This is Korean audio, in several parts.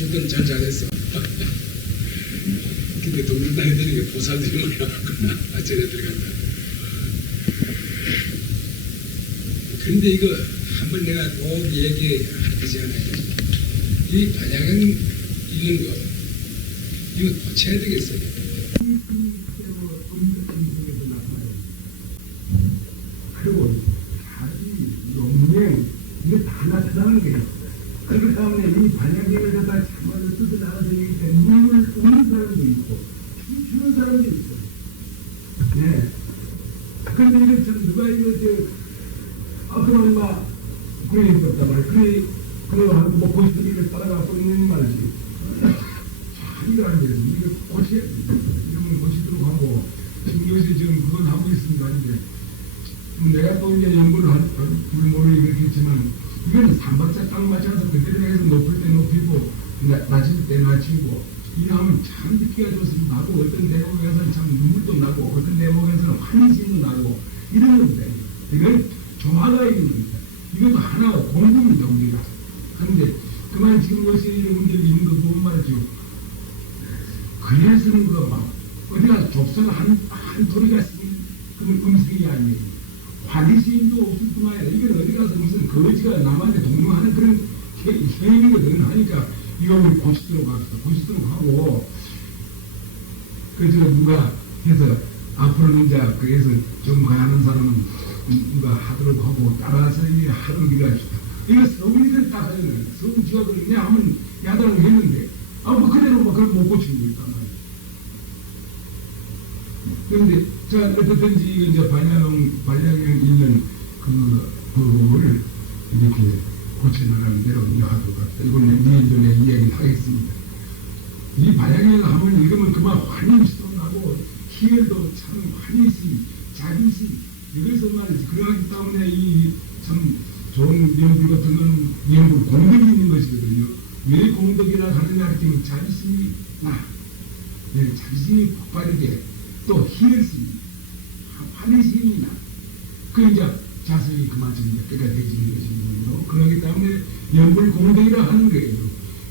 무조건 잘 잘했어. 근데 동영상 해드리는 게 보살들이 올라왔구나. 아침에 들어간다. 근데 이거 한번 내가 꼭 얘기하지 않아요. 이 반야경 있는 거, 이거 고쳐야 되겠어요. 그리고 자기 용맹 이게 다 나타나는 게 있어요. 그렇기 때문에 이 반야경을 갖다 참아서 뜻을 나눠서 얘기 때문에 눈을 우는 사람도 있고 춤추는 사람도 있어요. 네. 그런데 이거 참 누가 이거 그런 막 그래 있었단 말이야. 그래 뭐 고시들이를 따라가고 있는 말이지. 자기가 아니에요. 이거 고시 이러면 고시도록 하고 지금 여기서 지금 그건 하고 있습니다. 아닌데 내가 또 이제 연구를 할 모르게 그렇겠지만 이건 삼박자 딱 맞춰서 그대로 해서 높을 때 높이고 낮을 때 낮추고 이거 하면 참 듣기가 좋습니다. 하고 어떤 대목에서는 참 눈물도 나고 어떤 대목에서는 환희심도 나고 이런 겁니다. 이건 조화가 있는 겁니다. 이것도 하나 공부입니다. 우리가. 그런데 그만 지금 요새 이런 문제를 있는 거 보면 말이죠. 글에 쓰는 거 막 어디가 좁서가 한 도리가 쓰는 그런 음색이 아니에요. 환희심도 없을 뿐만 아니라 이건 어디 가서 무슨 거지가 남한테 동요하는 그런 행위거든. 하니까 이거 우리 고치도록 합시다. 고치도록 하고 그저 누가 해서 앞으로는 이제 그래서 좀 가야하는 사람은 누가 하도록 하고 따라서 이 하도록 이래합시다. 이거 서울이들 딱 하잖아요. 서울 지역을 그냥 하면 야단을 했는데 뭐 그대로 뭐 그걸 못 고치는 거 있단 말이에요. 그런데 자 어떻든지 이제 반야경 있는 그거를 이렇게 고쳐나가는 대로 하도록 합시다. 이번에 내일전에 이야기를 하겠습니다. 이 반야경을 하면 읽으면 그만 환희심도 나고 희열도 참 환희심, 자비심 이것을 말이지. 그러기 때문에 이 참 좋은 명불 같은 건 명불 공덕이 있는 것이거든요. 왜 공덕이라 하느냐 했더니 자비심이 네, 자비심이 폭발하게 또 희열심이 환희심이 그 이제 자성이 그만큼 때가 되지는 것이거든요. 그러기 때문에 명불 공덕이라 하는 거예요.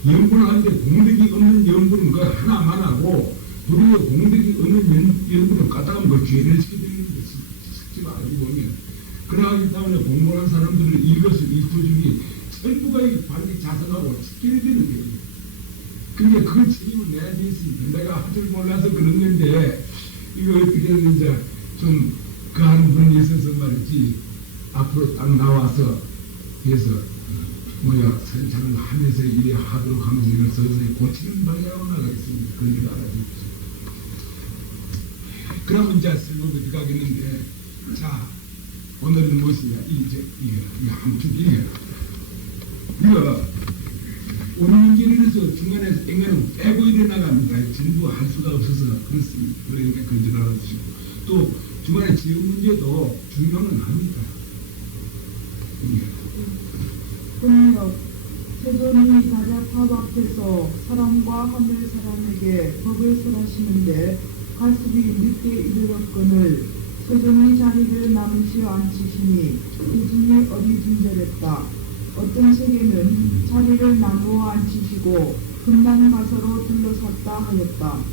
명불을 하는데 공덕이 없는 명불은 그 하나만 하고 도리어 공덕이 없는 명불은 까딱하면 그 죄를 시켜드리는 것이 쉽지가 알고 보면 그러기 때문에 공부하는 사람들은 이것을 일투중이 전부가 반드시 자성하고 지켜야 되는 거예요. 근데 그걸 책임을 내야 되겠습니다. 내가 할 줄 몰라서 그런 건데 이거 어떻게든 이제 좀 그 한 분이 있어서 말이지 앞으로 딱 나와서 그래서 선창을 하면서 이래 하도록 하면서 이걸 서서히 고치는 방향으로 나가겠습니다. 그런 줄 알아주십시오. 그러면 이제 설교도 들어가겠는데 자 오늘은 무엇이냐 이 함축이에요. 이거 오늘 문제를 해서 중간에 앵간은 빼고 일어나갑니다. 전부 할 수가 없어서 그렇습니다. 그러니까 그런 줄 알아주시고 또 중간에 지역 문제도 중요는 합니다. 그러면 세존이 다자탑 앞에서 사람과 하늘 사람에게 법을 설하시는데 가습이 늦게 이르렀거늘 세존의 자리를 남으시어 앉히시니 대중이 어리중절했다. 어떤 세계는 자리를 나누어 앉히시고 금난 가서로 둘러섰다 하였다.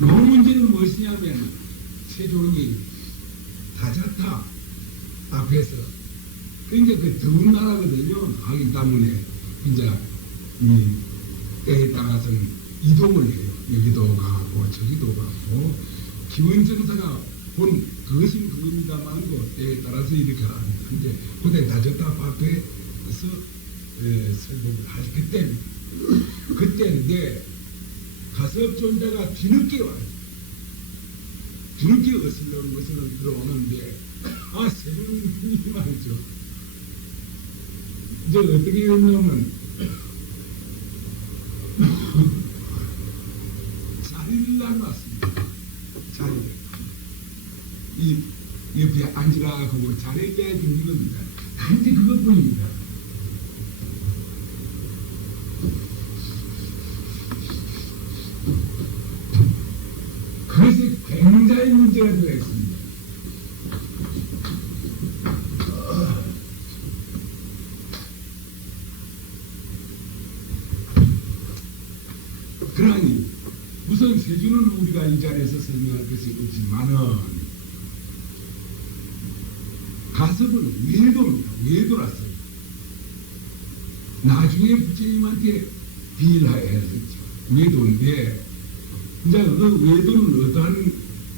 이 문제는 무엇이냐면 세존이 다자탑 앞에서 그러니까 그 더운 나라거든요. 하기 때문에 이제 이 때에 따라서는 이동을 해요. 여기도 가고 저기도 가고 기원 정사가 본 그것은 그겁니다만 때에 따라서 이렇게 합니다. 근데 그때 다자탑 앞에서 설법을 할 그때인데 가섭존자가 뒤늦게 와요. 뒤늦게 어슬렁 들어오는데 세존이 말이죠. 이제 어떻게 했냐면 자리를 나눴습니다. 자리를 이 옆에 앉으라 하고 자리를 내준 이겁니다. 단지 그것뿐입니다. 그것이 굉장히 문제가 되어 있습니다. 세주는 우리가 이 자리에서 설명할 것이 없지만은 가섭은 외도입니다. 외도라서 나중에 부처님한테 비일하였죠. 외도인데 이제 그 외도는 어떠한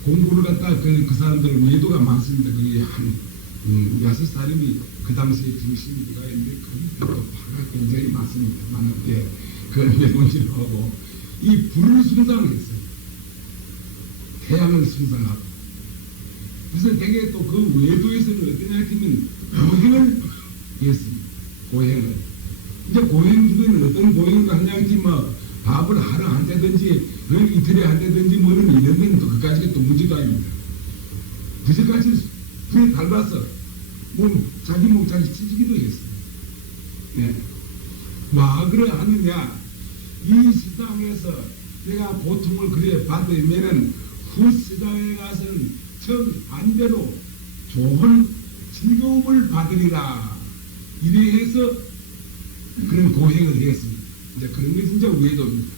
공부를 갖다 그 사람들은 외도가 많습니다. 그게 한 6사람이 그 당시에 중심지가 있는데 거기도 파가 굉장히 많습니다. 많은데 그걸 외도인지로 하고 이 불을 숭상했어요. 태양을 숭상하고 그래서 되게 또 그 외도에서는 어떠냐 하면 고행을 했습니다. 고행을 이제 고행 중에는 어떤 고행을 하냐 하면 밥을 하루 한다든지 이틀에 한다든지 뭐는 이런 데는 또 그까지가 또 문제가 아닙니다. 그제까지 불에 달라서 자기 몸 자기 찢기도 했어요. 네. 와 그래 하느냐 이 세상에서 내가 고통을 그래 받으면은 후 세상에 가서는 정반대로 좋은 즐거움을 받으리라 이래 해서 그런 고행을 했습니다. 이제 그런 게 진짜 외도입니다.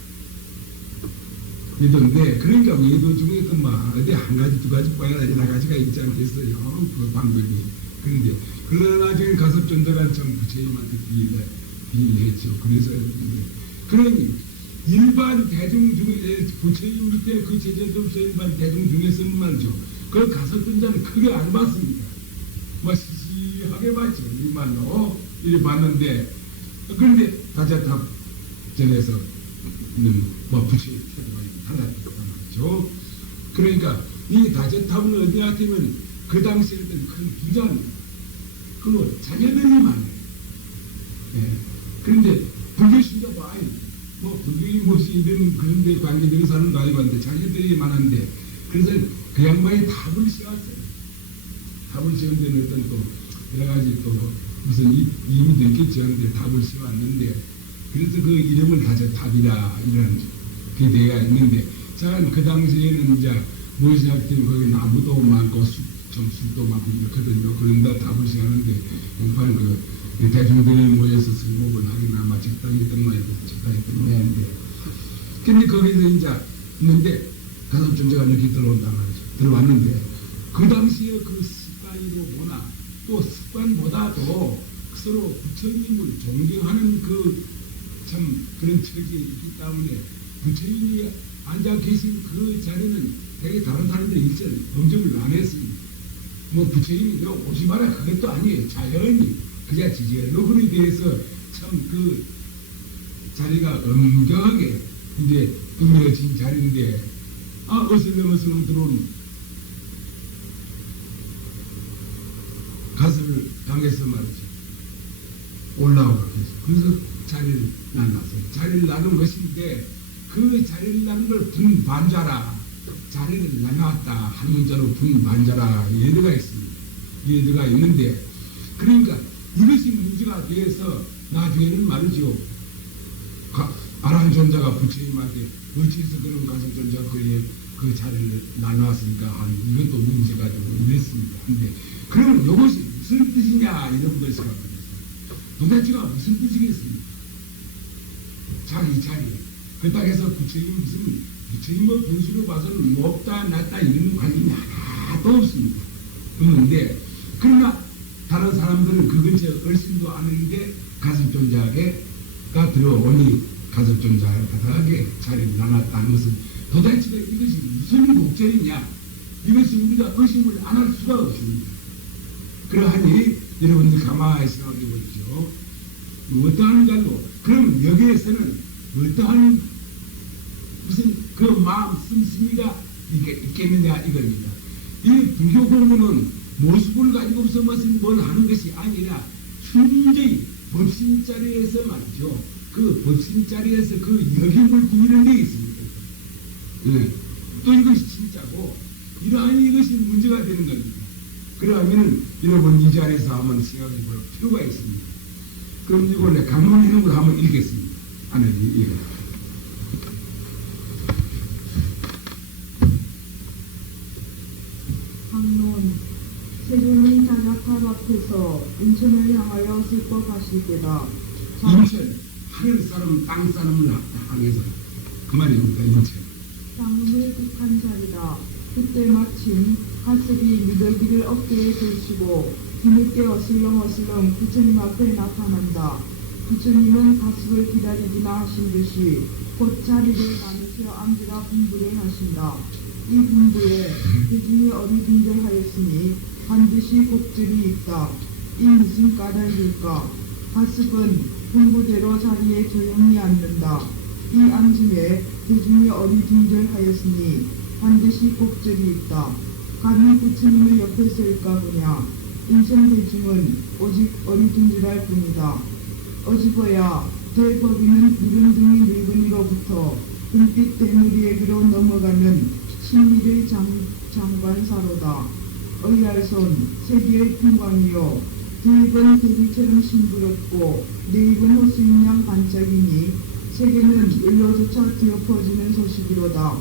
외도인데 그러니까 외도 중에 또 어디 한 가지 두 가지 빠야 여러 가지가 있지 않겠어요. 그 방법이. 그런데 그러나 나중에 가섭존자가 참 부처님한테 비일했죠. 그래서 그러니 일반 대중 중에 부처님 밑에 그 제자도 없어 일반 대중 중에서는 말이죠. 그 가섭존자는 크게 안 봤습니다. 시시하게 봤죠. 일반로 이렇게 봤는데 그런데 다자탑 전에서 부처의 태도가 달랐단 말이죠. 그러니까 이 다자탑은 어디냐 하면 그 당시에 큰 부자입니다. 그 자녀들이 많아요. 예. 그런데 불교 신자도 아니에요. 불교인 못이 이런 그런 데 관계되는 사람도 아니고 한데 자녀들이 많은데 그래서 그 양반이 탑을 씌웠어요. 탑을 씌운 데는 어떤 또 여러 가지 또 무슨 이유도 있겠지 하는데 탑을 씌웠는데 그래서 그 이름을 다자탑이라 이런 게 되어 있는데 자 그 당시에는 이제 무엇이냐 때문에 거기 나무도 많고 술도 많고 이렇거든요. 그런다 탑을 씌웠는데 양반 그 대중들이 모여서 승복을 하기나 아마 적당했던 모양인데 근데 거기서 이제 있는데 가섭존자가 이렇게 들어온단 말이죠. 들어왔는데 그 당시에 그 습관으로 보나 또 습관보다도 서로 부처님을 존경하는 그 참 그런 처지에 있기 때문에 부처님이 앉아 계신 그 자리는 되게 다른 사람들이 일절 범접을 안 했습니다. 부처님이 오지 마라 그것도 아니에요. 자연히 그냥 지지로 그에 대해서 참 그 자리가 엄격하게 이제 꾸며진 자리인데 어슬렁어슬렁 들어온 가슴을 향해서 말이죠. 올라오고 그래서 자리를 나눴어요. 자리를 나눈 것인데 그 자리를 나눈 걸 분반자라 자리를 나눴다 한 문자로 분반자라 예드가 있습니다. 예드가 있는데 그러니까 이것이 문제가 돼서 나중에는 말이죠. 아란존자가 부처님한테 어찌해서 그런 가섭존자가 그 자리를 나누었으니까 이것도 문제가 되고 이랬습니다. 근데 그러면 이것이 무슨 뜻이냐 이런 것이 도대체가 무슨 뜻이겠습니까? 자기 자리 그렇다고 해서 부처님의 분수로 봐서는 높다 낮다 이런 관심이 하나도 없습니다. 없는데 그러나 다른 사람들은 그 근처에 얼씬도 않은데 가섭존자가 들어오니 가섭존자가 가득하게 자리를 나눴다는 것은 도대체 이것이 무슨 목적이냐 이것이 우리가 의심을 안 할 수가 없습니다. 그러하니 여러분들 가만히 생각해 보십시오. 어떠한 갈로 그럼 여기에서는 어떠한 무슨 그 마음 씀씀이가 있겠느냐 이겁니다. 이 불교 공부는 모습을 가지고서 무슨 뭘 하는 것이 아니라 순전히 법신자리에서 말이죠. 그 법신자리에서 그 여김을 꾸미는 데 있습니다. 네. 또 이것이 진짜고 이러한 이것이 문제가 되는 겁니다. 그러면 여러분 이 자리에서 한번 생각해 볼 필요가 있습니다. 그럼 이걸 강론해놓은 걸 한번 읽겠습니다. 안에 이거. 강론 세존이 다자탑 앞에서 인천을 향하여 슬퍼 가실 때다. 인천 하늘 사람 땅 사람을 향해서 그 말입니다. 인천 장음을 뚝한 자리다. 그때 마침 가습이 미더기를 어깨에 걸치고 뒤늦게 어슬렁어슬렁 부처님 앞에 나타난다. 부처님은 가습을 기다리기나 하신 듯이 곧 자리를 나누셔 앉으라 분부를 하신다. 이 분부에 대중이 어리둥절하였으니 반드시 곡절이 있다. 이 무슨 까닭일까? 가습은 분부대로 자리에 조용히 앉는다. 이 앉음에 대중이 어리둥절하였으니 반드시 곡절이 있다. 감히 부처님을 옆에 쓸까 보냐. 인생 대중은 오직 어리둥절할 뿐이다. 어지거야 대법인은 무릉등이 늙은이로부터 금빛 대머리에게로 넘어가는 신미의 장관사로다. 의알손 세계의 풍광이요 두입은 대리처럼 싱그럽고 네 입은 호수인양 반짝이니 세계는 일로조차 뒤엎어지는 소식이로다.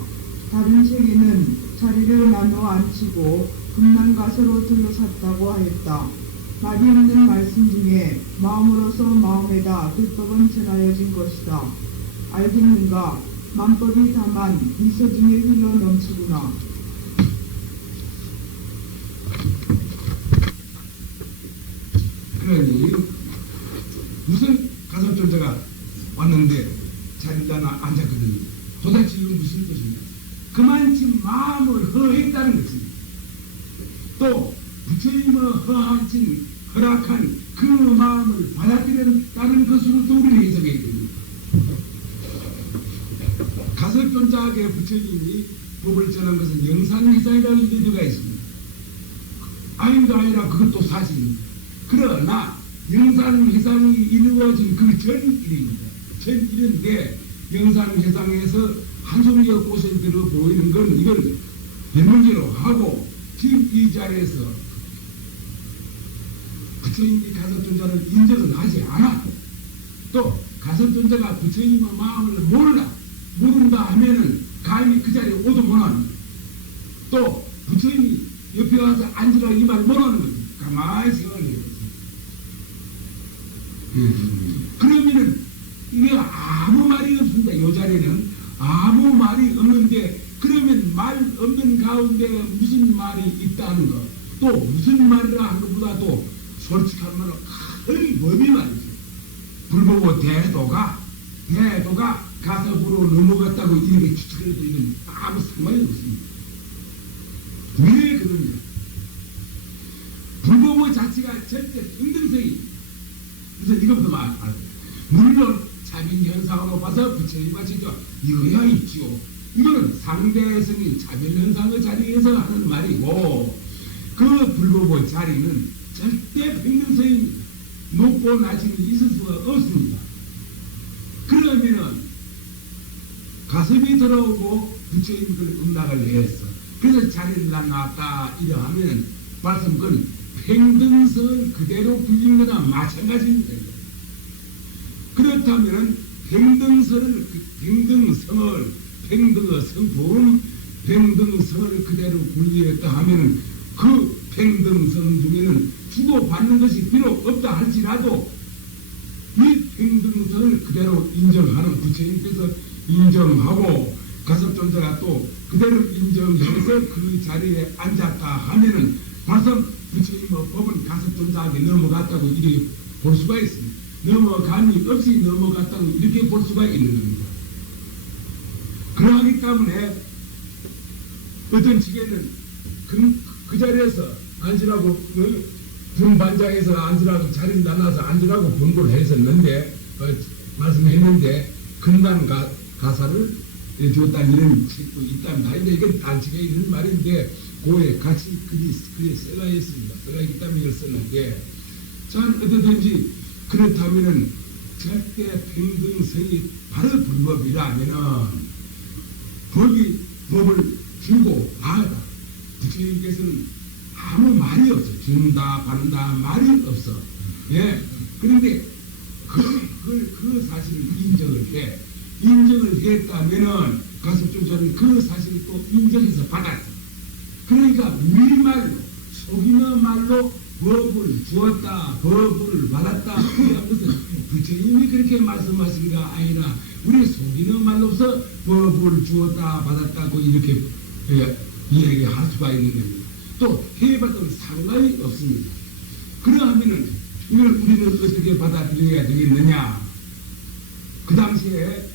다른 세계는 자리를 나누어 앉히고 금난가서로 둘러쌌다고 하였다. 말이 없는 말씀 중에 마음으로서 마음에다 불법은 전하여진 것이다. 알겠는가? 만법이 다만 미소 중에 흘러 넘치구나. 그러니 무슨 가섭존자가 왔는데 자리에 앉았거든요. 도대체 이건 무슨 뜻이냐? 그만큼 마음을 허했다는 것입니다. 또 부처님의 허락한 그 마음을 받아들였다는 것으로 또 우리는 해석해야 됩니다. 가섭존자에게 부처님이 법을 전한 것은 영산회상이라는 의도가 있습니다. 아닌가 아니라 그것도 사실입니다. 그러나 영산회상이 이루어진 그 전일입니다. 전일인데 영산회상에서 한송이가 꽃을 들어 보이는 건 이걸 대문제로 하고 지금 이 자리에서 부처님이 가섭존자를 인정을 하지 않아. 또 가섭존자가 부처님의 마음을 모른다 하면은 감히 그 자리에 오도 못합니다. 또 부처님이 옆에 와서 앉으라 이 말 못하는 거지. 가만히 생각을 해요. 그러면은 이게 아무 말이 없습니다. 이 자리는 아무 말이 없는데 그러면 말 없는 가운데 무슨 말이 있다는 거, 또 무슨 말이라 하는 것보다도 솔직한 말로 큰 법이 말이죠. 불보고 대도가 가섭으로 넘어갔다고 이렇게 추측해도 이건 아무 상관이 없습니다. 왜 그러냐? 불보고 자체가 절대 평등성이, 그래서 이것부터 말합니다. 물론 차별현상으로 봐서 부처님과 진짜 이거야 있지요. 이거는 상대성인 차별현상의 자리에서 하는 말이고, 그 불보고 자리는 절대 평등성입니다. 높고 낮이는 있을 수가 없습니다. 그러면은 가슴이 들어오고 부처님이 그 음락을 했어. 그래서 자리를 나왔다 이러하면 말씀 그건 평등성을 그대로 불린 거나 마찬가지입니다. 그렇다면 평등성을 평등의 성품, 평등성을 그대로 분리했다 하면은 그 평등성 중에는 주고받는 것이 비록 없다 할지라도 이 평등성을 그대로 인정하는 부처님께서 인정하고 가섭존자가 또 그대로 인정해서 그 자리에 앉았다 하면은 벌써 부처님의 법은 가섭존자에게 넘어갔다고 이렇게 볼 수가 있습니다. 넘어감이 없이 넘어갔다고 이렇게 볼 수가 있는 겁니다. 그러하기 때문에 어떤 측에는 그 자리에서 앉으라고 분반장에서 앉으라고 자리를 나눠서 앉으라고 분고를 했었는데 말씀했는데 금단 가사를 줬다는 이런 책도 있답니다. 이건 단측에 있는 말인데 그에 같이 글이 써가 있습니다. 써가 있기 때문에 이걸 썼는데 참 어떻든지 그렇다면은 절대 평등성이 바로 불법이라면은 법을 주고 받아 부처님께서는 아무 말이 없어. 준다 받는다 말이 없어. 예. 그런데 그 사실을 인정을 했다면은 가섭존자는 그 사실을 또 인정해서 받았어. 그러니까 우리말로 속이는 말로 법을 주었다, 법을 받았다. 무슨 부처님이 그렇게 말씀하신가 아니라 우리 속이는 말로서 법을 주었다, 받았다고 이렇게 이야기할 수가 있는 겁니다. 또 해봤던 상관이 없습니다. 그러하면은 이걸 우리는 어떻게 받아들여야 되겠느냐? 그 당시에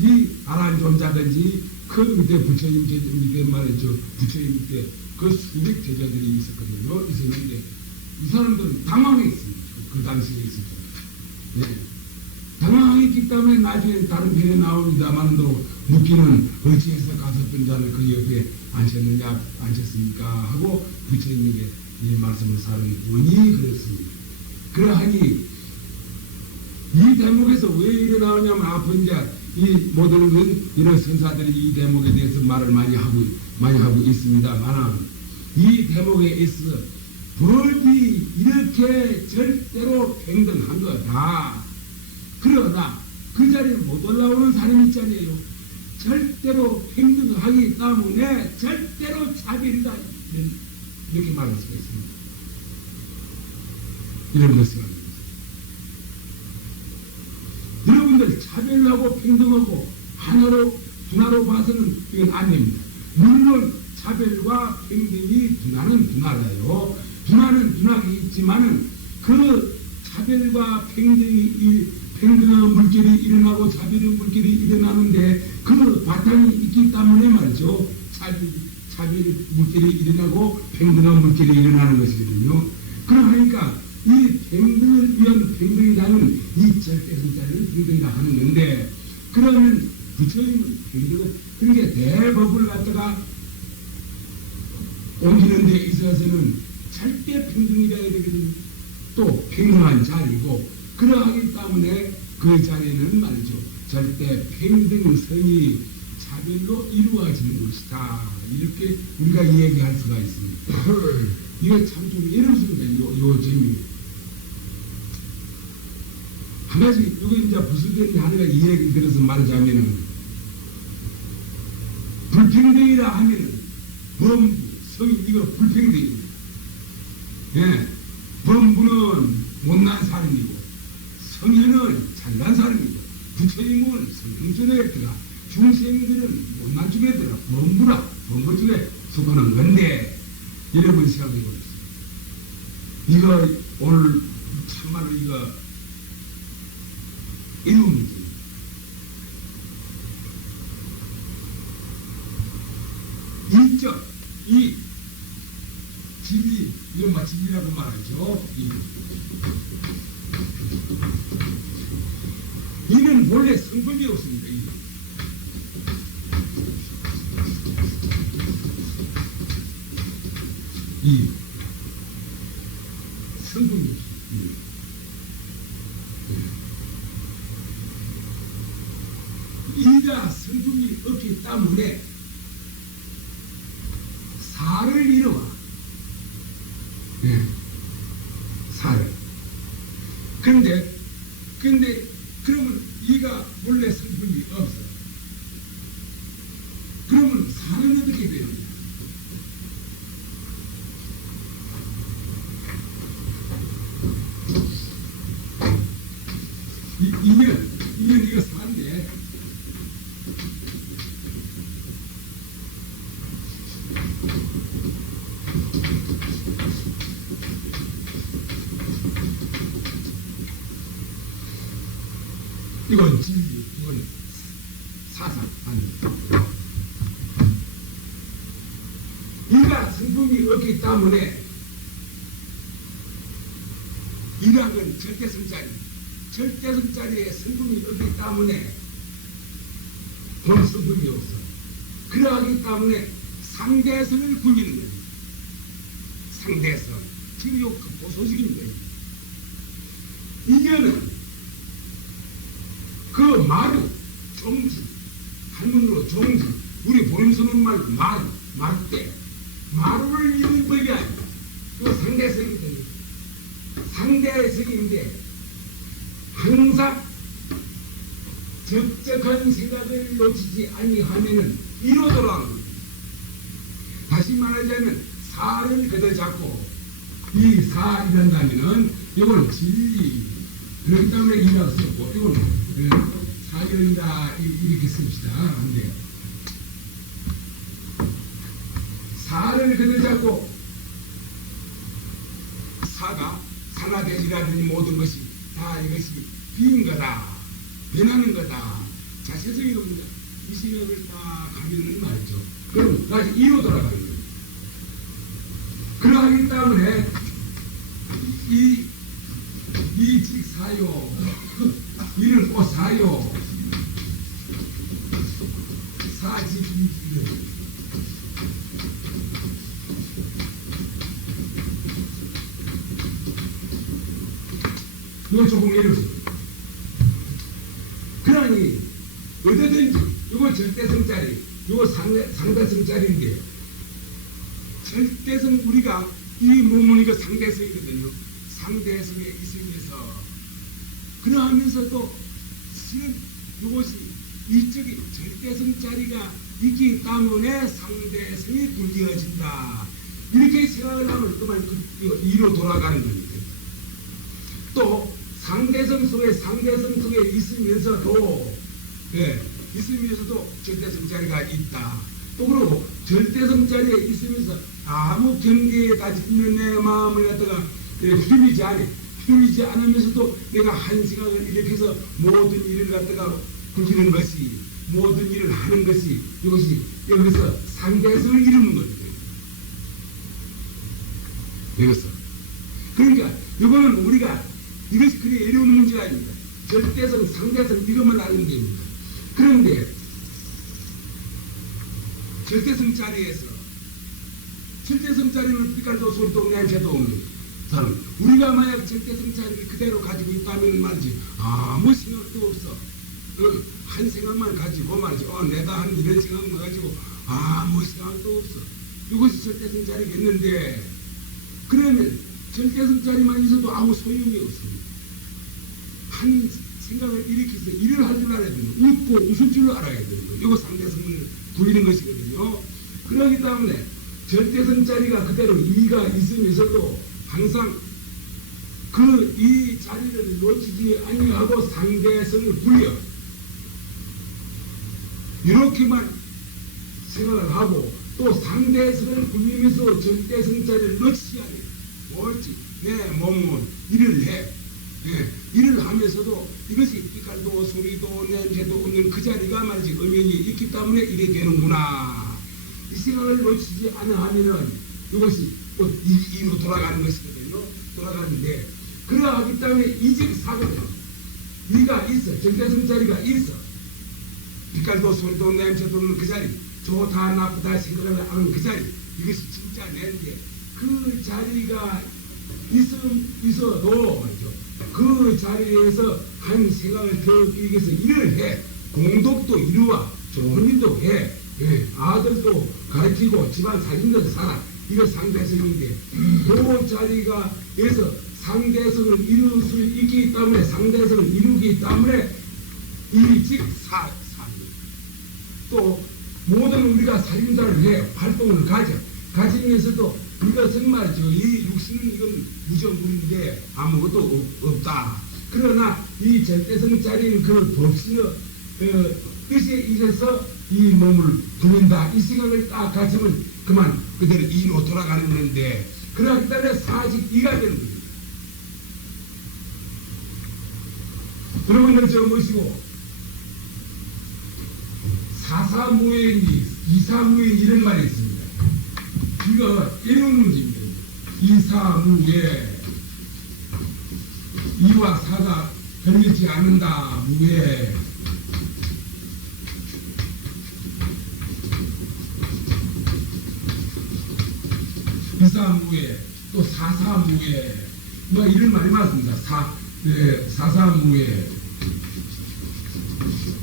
이 아란존자든지 그 밑에 부처님 제자 밑에 말이죠. 부처님 밑에 그 수백 제자들이 있었거든요. 있었는데 이 사람들은 당황했습니다. 그 당시에 있었죠. 네. 당황했기 때문에 나중에 다른 편에 나옵니다만도 묻기는 어찌해서 가섭던 자를 그 옆에 앉혔습니까? 하고 부처님에게 이 말씀을 사르니 원이 그렇습니다. 그러하니 이 대목에서 왜 이래 나오냐면 앞으로 이제 이 모든 건 이런 선사들이 이 대목에 대해서 말을 많이 하고 있습니다만 이 대목에 있어 법이 이렇게 절대로 평등한 거다. 그러나 그 자리에 못 올라오는 사람이 있잖아요. 절대로 평등하기 때문에 절대로 차별이다. 이렇게 말할 수가 있습니다. 이런 것을 여러분들 차별하고 평등하고 하나로 분화로 봐서는 이건 안 됩니다. 물론 차별과 평등이 분화는 분화라요. 분화는 분화가 있지만은 그 차별과 평등의 물질이 일어나고 차별의 물질이 일어나는데 그 바탕이 있기 때문에 말이죠. 차별의 물질이 일어나고 평등의 물질이 일어나는 것이거든요. 그러니까 이 평등을 위한 평등이라는 이 절대성자는 평등이라 하는 건데 그러면 부처님은 평등은 그렇게 대법을 갖다가 옮기는 데 있어서는 절대 평등이라야 되거든요. 또 평등한 자리고 그러하기 때문에 그 자리는 말이죠. 절대 평등성이 차별로 이루어지는 것이다. 이렇게 우리가 이야기할 수가 있습니다. 이게 참 좀 어렵습니다. 요 점이. 한 가지, 이거 이제 부수된 하나가 이야기 들어서 말하자면은, 불평등이라 하면은, 범부, 성인, 이거 불평등입니다. 예. 범부는 못난 사람이고, 성인은 잘난 사람이고, 부처님은 성경전에 들어가, 중생들은 못난 쪽에 들어가, 범부라, 범부 쪽에 속하는 건데, 여러분 생각해 보세요. 이거 오늘 참말로 이거 이놈이지. 일적, 이 진리, 이런 진리라고 말하죠. 이는 원래 성품이 없습니다. 이 성품이 없습니다. 이가 성품이 없기 때문에 사를 이루어. 사를. 근데 그러면 이가 원래 성품이 없어. 그러면 사는 어떻게 되느냐? 이면 이거 사인데 이건 진리, 이건 사상 아닙니다. 이가 성품이 없기 때문에 이라는 건 절대성자리에 성품이 없기 때문에 본 성품이 없어. 그러하기 때문에 상대성을 굴리는 거예요. 상대성. 지금 요 소식인 거예요. 이거는 그 마루, 종지, 한문으로 종지, 우리 본인쓰는 말 마루때, 마루를 이루는 법이 아니야. 그 상대성이 됩니다. 상대성인데 항상 적적한 생각을 놓치지 아니하면은 이루어더라는 거예요. 다시 말하자면 살을 걷어잡고 이 사 이란다면은 이거는 진리. 그렇기 때문에 이라고 썼고 이거는 사견이다 이렇게 씁시다. 안 돼요. 사를 그대로 잡고 사가 산화되지라든지 모든 것이 다 이것이 빈 거다. 변하는 거다. 자체적인 겁니다. 이 생각을 딱 하면 말이죠. 그럼 다시 이로 돌아가는 거예요. 그러하기 때문에 이직 사요. 이를 꼭 사요. 사직 이직을. 이거 조금 예를 들어요. 그러니 어디든지 이거 절대성짜리, 이거 상대성짜리인데 절대성 우리가 이 몸은 이거 상대성이거든요. 상대성에 있으면서 그러하면서도 실은 이것이 이쪽이 절대성짜리가 있기 때문에 상대성이 불리어진다. 이렇게 생각을 하면 그만 이로 돌아가는 겁니다. 또 상대성 속에 있으면서도 있으면서도 절대성 자리가 있다. 또 그러고 절대성 자리에 있으면서 아무 경계에 다지는 내 마음을 갖다가 휘둘리지 않으면서도 내가 한 생각을 일으켜서 모든 일을 갖다가 부리는 것이 모든 일을 하는 것이 이것이 여기서 상대성을 이루는 거거든요. 여기서 그러니까 이거는 우리가 이것이 그리 어려운 문제가 아닙니다. 절대성, 상대성 이것만 알면 됩니다. 그런데 절대성 자리에서 절대성 자리는 빛깔도 소리도 냄새도 없는 사람, 우리가 만약 절대성 자리를 그대로 가지고 있다면 말이지 아무 생각도 없어. 한 생각만 가지고 말이지 내가 하는 이런 생각만 가지고 아무 생각도 없어. 이것이 절대성 자리겠는데 그러면 절대성 자리만 있어도 아무 소용이 없습니다. 한 생각을 일으켜서 일을 할 줄 알아야 되는 거예요. 웃고 웃을 줄 알아야 되는 거예요. 이거 상대성을 부리는 것이거든요. 그렇기 때문에 절대성 자리가 그대로 이가 있으면서도 항상 그 이 자리를 놓치지 아니하고 상대성을 부려 이렇게만 생각을 하고 또 상대성을 부리면서 절대성 자리를 놓치지 않아요. 옳지. 내 몸은 일을 해. 일을 하면서도 이것이 빛깔도 소리도 냄새도 없는 그 자리가 말이지 음연이 있기 때문에 이래 되는구나. 이 생각을 놓치지 않으면은 이것이 이로 돌아가는 것이거든요. 돌아가는데 그러하기 때문에 이직 사거든. 이가 있어. 절대성 자리가 있어. 빛깔도 소리도 냄새도 없는 그 자리. 좋다 나쁘다 생각을 하는 그 자리. 이것이 진짜 내인데 그 자리가 있어도 말이죠. 그 자리에서 한 생각을 더 끼기 위해서 일을 해. 공덕도 이루와 좋은 일도 해. 아들도 가르치고 집안 살림도 살아. 이거 상대성인데 그 자리가에서 상대성을 이룰 수 있기 때문에 상대성을 이루기 때문에 이직사 또 모든 우리가 살림살을 해. 활동을 가지면서도 이것은 말이죠. 이 육신은 이건 무정물인데 아무것도 없다. 그러나 이 절대성 자리는 그 법신의 뜻에 의해서 이 몸을 부린다. 이 생각을 딱 가지면 그만 그대로 이로 돌아가는 건데 그러기 때문에 사직 이가 되는 겁니다. 여러분들 저 모시고 사사무예인지 이사무예인 이런 말이 있습니다. 이거 이런 문제입니다. 이사무예 이와 사가 걸리지 않는다. 무예 이사무예 또 사사무예 뭐 이런 말이 많습니다. 사사무예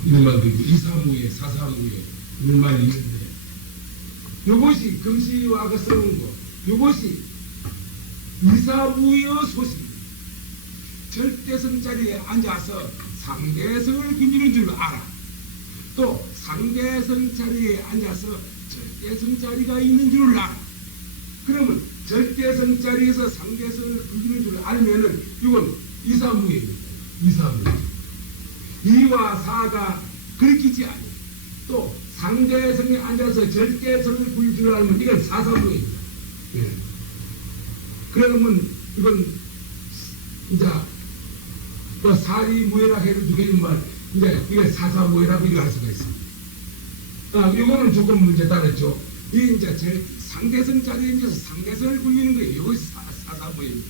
이런 말도 있고 이사무예 사사무예 이런 말이 있는데 이것이 금시와가 써놓은 거 이것이 이사무의 소식입니다. 절대성 자리에 앉아서 상대성을 구니는 줄 알아. 또 상대성 자리에 앉아서 절대성 자리가 있는 줄 알아. 그러면 절대성 자리에서 상대성을 불리는 줄 알면은 이건 이사무예입니다. 이사무. 이와 사가 그리키지 아니. 또 상대성에 앉아서 절대성을 불릴 줄 알면 이건 사사무예입니다. 예. 그러면 이건 이제 뭐 사리무예라 해도 되겠지만 이제 이게 사사무예라고 얘기할 수가 있습니다. 이거는 조금 문제 다르죠. 이 이제 상대성 자리에 앉아서 상대성을 굴리는 거예요. 이것이 사사무예입니다.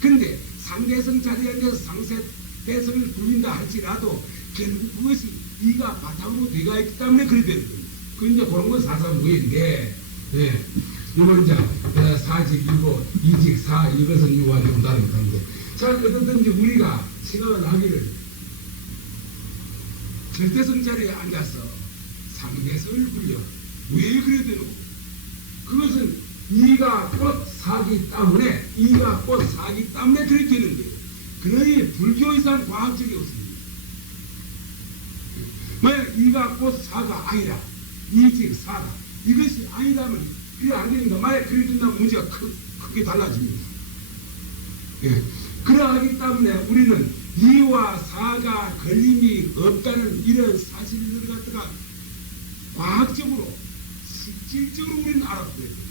근데 상대성 자리에 앉아서 상대성을 굴린다 할지라도 결국 그것이 이가 바탕으로 되어 있기 때문에 그래 되는 거예요. 그 이제 그런 건 사사무예인데, 예. 이건 이제 사직이고 이직사 이것은 이와 좀 다른 건데. 자, 어떻든지 우리가 생각을 하기를 절대성 자리에 앉아서 상대성을 굴려. 왜 그래야 되노? 그것은 이가 곧 사기 때문에, 이가 곧 사기 때문에 그렇게 되는 거예요. 그러니 불교 이상 과학적이 없습니다. 만약 이가 곧 사가 아니라, 이직 사다. 이것이 아니라면, 그래 안 되니까, 만약 그래 된다면 문제가 크게 달라집니다. 예. 그러하기 때문에 우리는 이와 사가 걸림이 없다는 이런 사실을 갖다가 과학적으로, 실질적으로 우리는 알아보야 됩니다.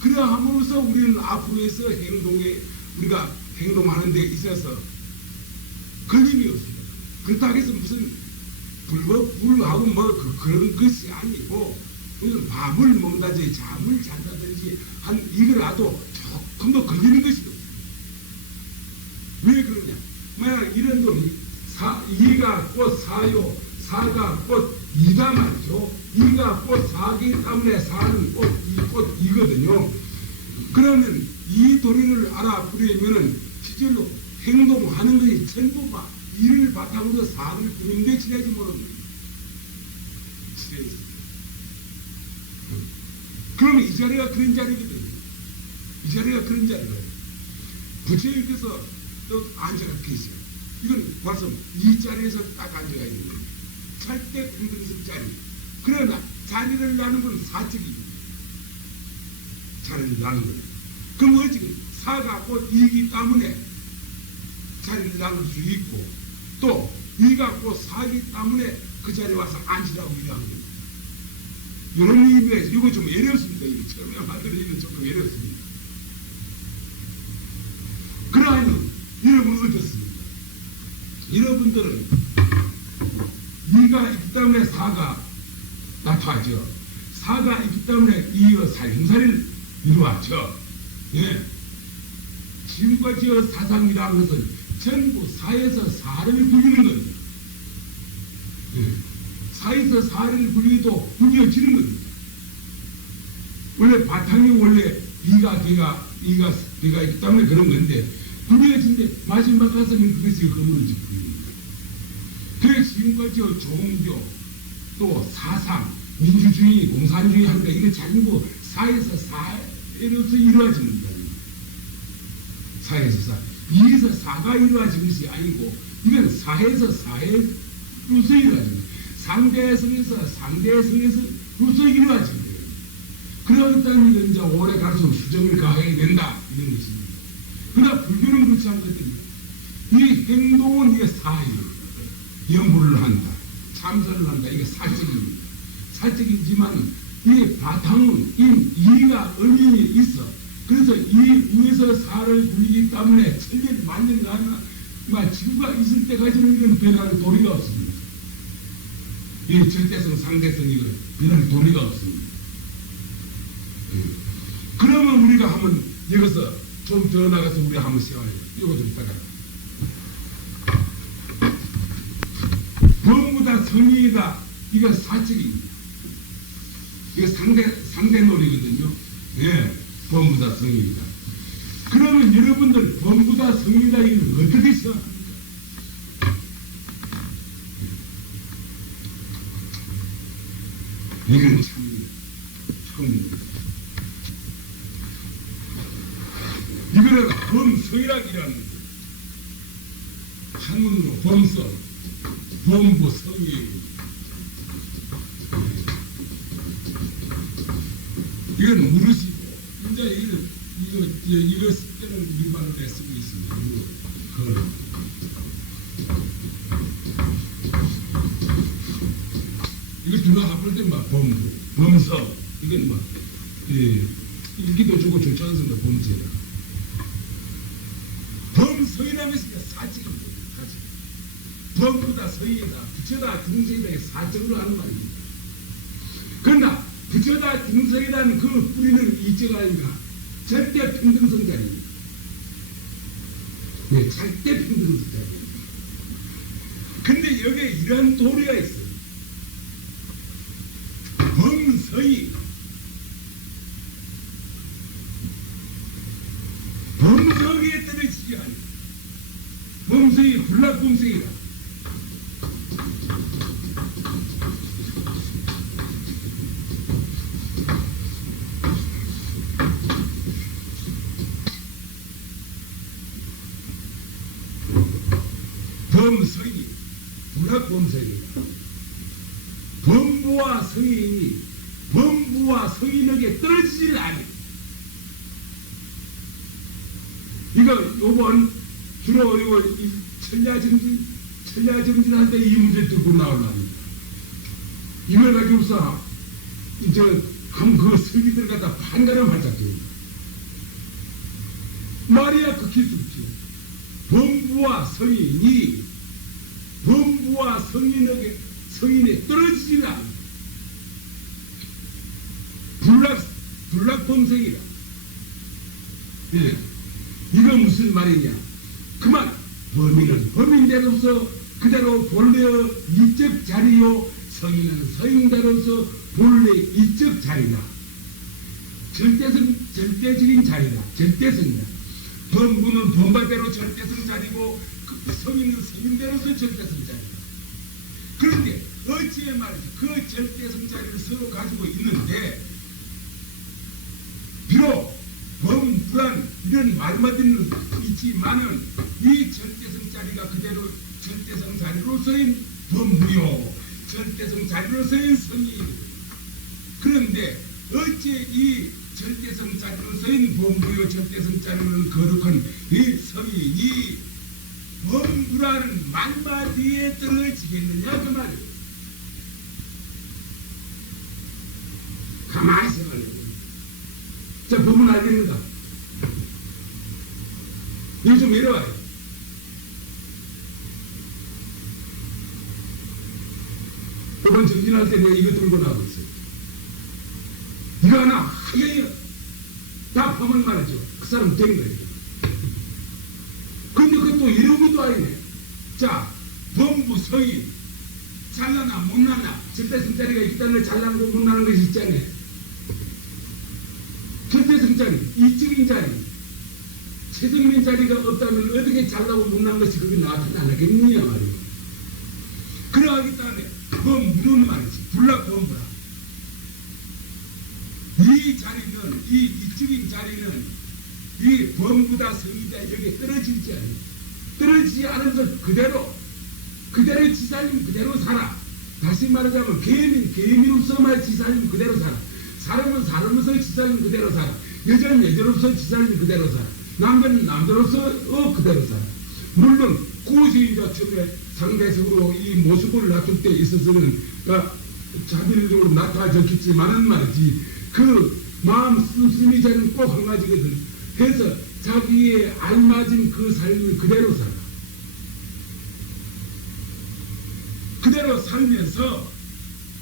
그러함으로써 우리는 앞으로에서 행동에, 우리가 행동하는 데 있어서 걸림이 없습니다. 그렇다고 해서 무슨 불하고 뭐 그런 것이 아니고, 무슨 밥을 먹는다든지 잠을 잔다든지 한 이거라도 조금 더 걸리는 것이 없습니다. 왜 그러냐? 만약 이런 놈이 이가 곧 사요, 사가 곧 이다 말이죠. 이가 곧 사기 때문에 사는 곧 이거든요. 그러면 이 도리를 알아보려면은 실제로 행동하는 것이 전부가 이를 바탕으로 사를 부는데 지내지 모릅니다. 그러면 이 자리가 그런 자리거든요. 이 자리가 그런 자리예요. 부처님께서 또 앉아가 계세요. 이건 벌써 이 자리에서 딱 앉아가 있는 거예요. 절대 공동성 자리. 그러나 자리를 나는 건 사적입니다. 자리를 나는 거예요. 그럼 어찌든 사가 곧 이기 때문에 자리를 나눌 수 있고, 또 이가 곧 사기 때문에 그 자리에 와서 앉으라고 얘기하는 겁니다. 이런 의미에서 이거 좀 어렵습니다. 이거 처음에 만들어지는 조금 어렵습니다. 그러하니 여러분은 어떻습니까? 여러분들은 이가 있기 때문에 사가 나타나죠. 사가 있기 때문에 이어 살림살이를 이루어져. 예. 지금까지 사상이라는 것은 전부 사에서 사를 굴리는 겁니다. 예. 사에서 사를 굴리도 굴려지는 겁니다. 원래 바탕이 원래 이가 있기 때문에 그런 건데, 굴려진데 마지막 가서는 그것이 거물어질 겁니다. 그래서 지금까지 종교, 또 사상, 민주주의, 공산주의 하는 거, 이거 전부 사에서 사로서 이루어지는 거예요. 사에서 사. 이에서 사가 이루어진 것이 아니고, 이건 사에서 사로서 이루어지는 거예요. 상대성에서 상대성에서로서 이루어진 거예요. 그렇다면 이건 이제 오래 갈수록 수정을 가해야 된다, 이런 것입니다. 그러나 불교는 그렇지 않거든요. 이 행동은 이게 사예요. 연부를 한다, 참선을 한다, 이게 사적입니다. 사적이지만 이 바탕은 이가 은연이 있어. 그래서 이 위에서 사를 굴리기 때문에 천년 만년 가나 지구가 있을 때까지는 이건 변할 도리가 없습니다. 이 절대성 상대성 이건 변할 도리가 없습니다. 그러면 우리가 한번 여기서 좀 더 나가서 우리 한번 세워요. 이거 좀 따라. 전부 다 성의가 이거 사적입니다. 이거 상대 놀이거든요. 예, 전부 다 성의이다. 그러면 여러분들 전부 다 성의다 이걸 어떻게 생각합니까? 이건 참 처음입니다. 이거는 범성이라기라는 거예요. 한문으로 범성, 범부 성의. 이건 무릇이고, 이제 이거 쓸 때는 우리말로 쓰고 있습니다. 이거 이거 누가 합할 때막 범부, 범서 이건 뭐 일기도 주고 좋지 않습니다. 범죄라. 범서이라면서 사직입니다. 사직. 범부다 서이다 부처다 중서이다 사적으로 하는 말입니다. 그러나 부처다 중서이라는 그 뿌리는 이적 아닌가? 절대 평등성자입니다. 네, 절대 평등성자입니다. 근데 여기에 이런 도리가 있어요. 범서이 범서기에 떨어지지 않아요. 범서이 불락범서이라. 범서이 불락범서이다. 범부와 성인이 범부와 성인에게 떨어지질 않아요. 이거 요번 주로 이거 천야정진 할 때 이 문제 듣고 나오려고 이걸 가지고서 이제 그 설기들 갖다 판가름 하자입니다. 말이야 극히 쉽지. 범부와 성인이 범부와 성인에 떨어지지는 않아요. 불락범성이라. 예. 이거 무슨 말이냐? 그만 범인은 범인대로서 그대로 본래의 이적 자리요, 성인은 성인대로서 본래 이적 자리다. 절대적인 자리다. 절대성이다. 범부는 범바대로 절대성 자리고 성인은 성인대로서 절대성 자리다. 그런데 어찌에 말이지 그 절대성 자리를 서로 가지고 있는데 비록 범불안 이런 말마디는 있지만은 이 절대성 자리가 그대로 절대성 자리로서인 범부요, 절대성 자리로서인 성이. 그런데 어째 이 절대성 자리로서인 범부요, 절대성 자리로는 거룩한 이 성이 범부라는 말마디에 떨어지겠느냐 그 말이에요. 가만히 생각해요. 자, 보면 알겠는가? 이거 좀 내려와요. 이번 정진할 때 내가 이거 들고 나오고 있어요. 이거 하나 하얘요. 다 보면 말이죠. 그 사람 된 거예요. 근데 그것도 이러기도 아니네. 자, 범부 성인 잘나나 못나나 절대성자리가 있다는 걸 잘나는 거 못나는 것이 있잖아요. 절대성 자리, 이적인 자리, 최정민 자리가 없다면 어떻게 잘나고 못난 것이 그게 나타나겠느냐 말이에요. 그러하기 때문에 범부는 말이지, 불락범부라. 이 자리는, 이 이적인 자리는 이 범부다 성이다 여기에 떨어지지 않아요. 떨어지지 않은 것 그대로 지살림 그대로 살아. 다시 말하자면 개인으로서만 지살림 그대로 살아. 사람은 사람으로서 지살림 그대로 살아. 여자는 여자로서 지살림 그대로 살아. 남자는 남자로서 그대로 살아. 물론 구시인자 처음에 상대적으로 이 모습을 낮출 때 있어서는 자비적으로 나타졌겠지만은 말이지 그 마음 씀씀이 자는 꼭 한 가지거든. 그래서 자기의 알맞은 그 삶을 그대로 살아. 그대로 살면서